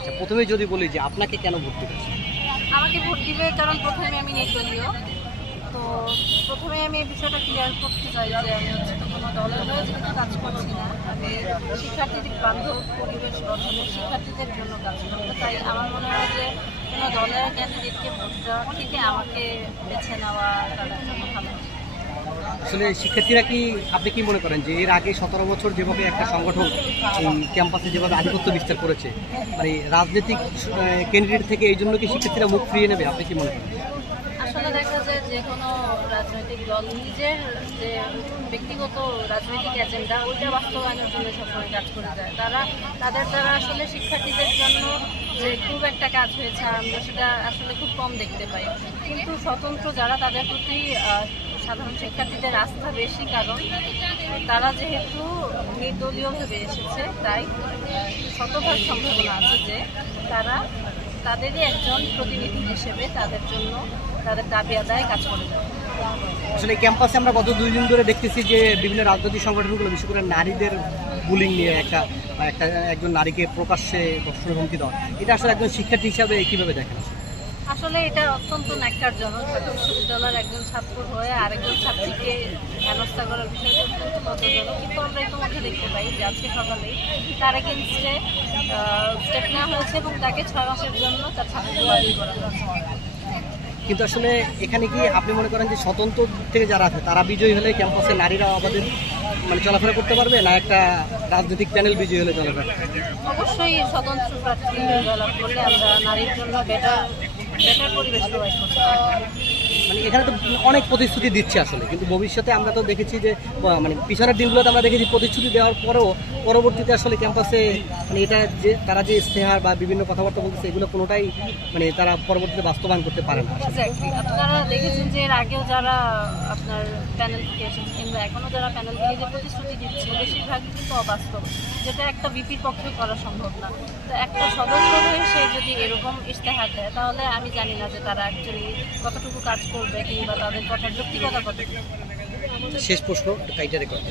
আচ্ছা, প্রথমেই যদি বলি যে আপনাকে কেন ভোট দিবেন? আমাকে ভোট দিবে কারণ প্রথমে আমি নির্দলীয়। তো প্রথমে আমি এই বিষয়টা ক্লিয়ার করতে চাই যে আমি হচ্ছে তো কোনো দলের হয়ে যেহেতু কাজ করছি না, আমি শিক্ষার্থীদের বান্ধব পরিবেশ গঠনে শিক্ষার্থীদের জন্য কাজ করবো। তাই আমার মনে হয় যে কোনো দলের ক্যান্ডিডেটকে ভোট দেওয়ার থেকে আমাকে বেছে নেওয়া তাদের জন্য ভালো। আসলে শিক্ষার্থীরা কি, আপনি কি মনে করেন যে এর আগে 17 বছর যেভাবে একটা সংগঠন এই ক্যাম্পাসে যেভাবে আধিপত্য বিস্তার করেছে, মানে রাজনৈতিক ক্যান্ডিডেট থেকে এই জন্য কি শিক্ষার্থীরা মুখ ফিরিয়ে নেবে, আপনি কি মনে করেন? আসলে দেখা যায় যে কোনো রাজনৈতিক দল নিজের যে ব্যক্তিগত রাজনৈতিক এজেন্ডা ওইটা বাস্তবায়নের জন্য সবসময় কাজ করে যায়। তাদের দ্বারা আসলে শিক্ষার্থীদের জন্য যে খুব একটা কাজ হয়েছে আমরা সেটা আসলে খুব কম দেখতে পাই। কিন্তু স্বতন্ত্র যারা তাদের প্রতি সাধারণ শিক্ষার্থীদের আস্থা বেশি, কারণ তারা যেহেতু নির্দলীয়ভাবে এসেছে তাই শতভাগ সম্ভাবনা আছে যে তারা তাদেরই একজন প্রতিনিধি হিসেবে তাদের জন্য তাদের দাবি আদায়ে কাজ করে যাবে। আসলে এই ক্যাম্পাসে আমরা গত 2 দিন ধরে দেখতেছি যে বিভিন্ন রাজনৈতিক সংগঠনগুলো, বিশেষ করে নারীদের বুলিং নিয়ে একজন নারীকে প্রকাশ্যে ধর্ষণের হুমকি দেওয়া, এটা আসলে একজন শিক্ষার্থী হিসাবে কিভাবে দেখেন? আসলে এটা অত্যন্ত ন্যাক্কারজনক। ঢাকা বিশ্ববিদ্যালয়ের একজন ছাত্র হয়ে আরেকজন ছাত্রীকে হেনস্থা করার বিষয়টা অত্যন্ত লজ্জাজনক। কিন্তু আমরা ইতিমধ্যে দেখতে পাই যে আজকে সকালেই তার এগেইনস্টে স্টেপ নেওয়া হয়েছে এবং তাকে 6 মাসের জন্য তার ছাত্রী বাতিল করা হয়েছে। কিন্তু আসলে এখানে কি আপনি মনে করেন যে স্বতন্ত্র থেকে যারা আছে তারা বিজয়ী হলে ক্যাম্পাসে নারীরা আমাদের মানে চলাফেরা করতে পারবে, না একটা রাজনৈতিক প্যানেল বিজয়ী হলে চলাফেরা? অবশ্যই স্বতন্ত্র প্রার্থী জয়লাভ করলে আমরা নারীর জন্য বেটার পরিবেশ প্রোভাইড করতে পারবো। মানে এখানে তো অনেক প্রতিশ্রুতি দিচ্ছে আসলে, কিন্তু ভবিষ্যতে আমরা তো দেখেছি যে মানে পিছনের দিনগুলোতে আমরা দেখেছি প্রতিশ্রুতি দেওয়ার পরেও পরবর্তীতে আসলে ক্যাম্পাসে মানে এটা যে তারা যে ইস্তেহার বা বিভিন্ন কথাবার্তা বলতেছে এগুলো কোনোটাই মানে তারা পরবর্তীতে বাস্তবায়ন করতে পারে না। এক্স্যাক্টলি, আপনারা দেখেছেন যে এর আগেও যারা আপনার প্যানেল থেকে এসেছে কিংবা এখনও যারা প্যানেল থেকে যে প্রতিশ্রুতি দিচ্ছে বেশিরভাগই কিন্তু অবাস্তব, যেটা একটা ভিপির পক্ষে করা সম্ভব না। তো একটা সদস্য হয়ে সে যদি এরকম ইশতেহার দেয় তাহলে আমি জানি না যে তারা অ্যাকচুয়ালি কতটুকু কাজ করবে কিংবা তাদের কথার যৌক্তিকতা কতটুকু। শেষ প্রশ্ন, একটা কাইটা রেকর্ড।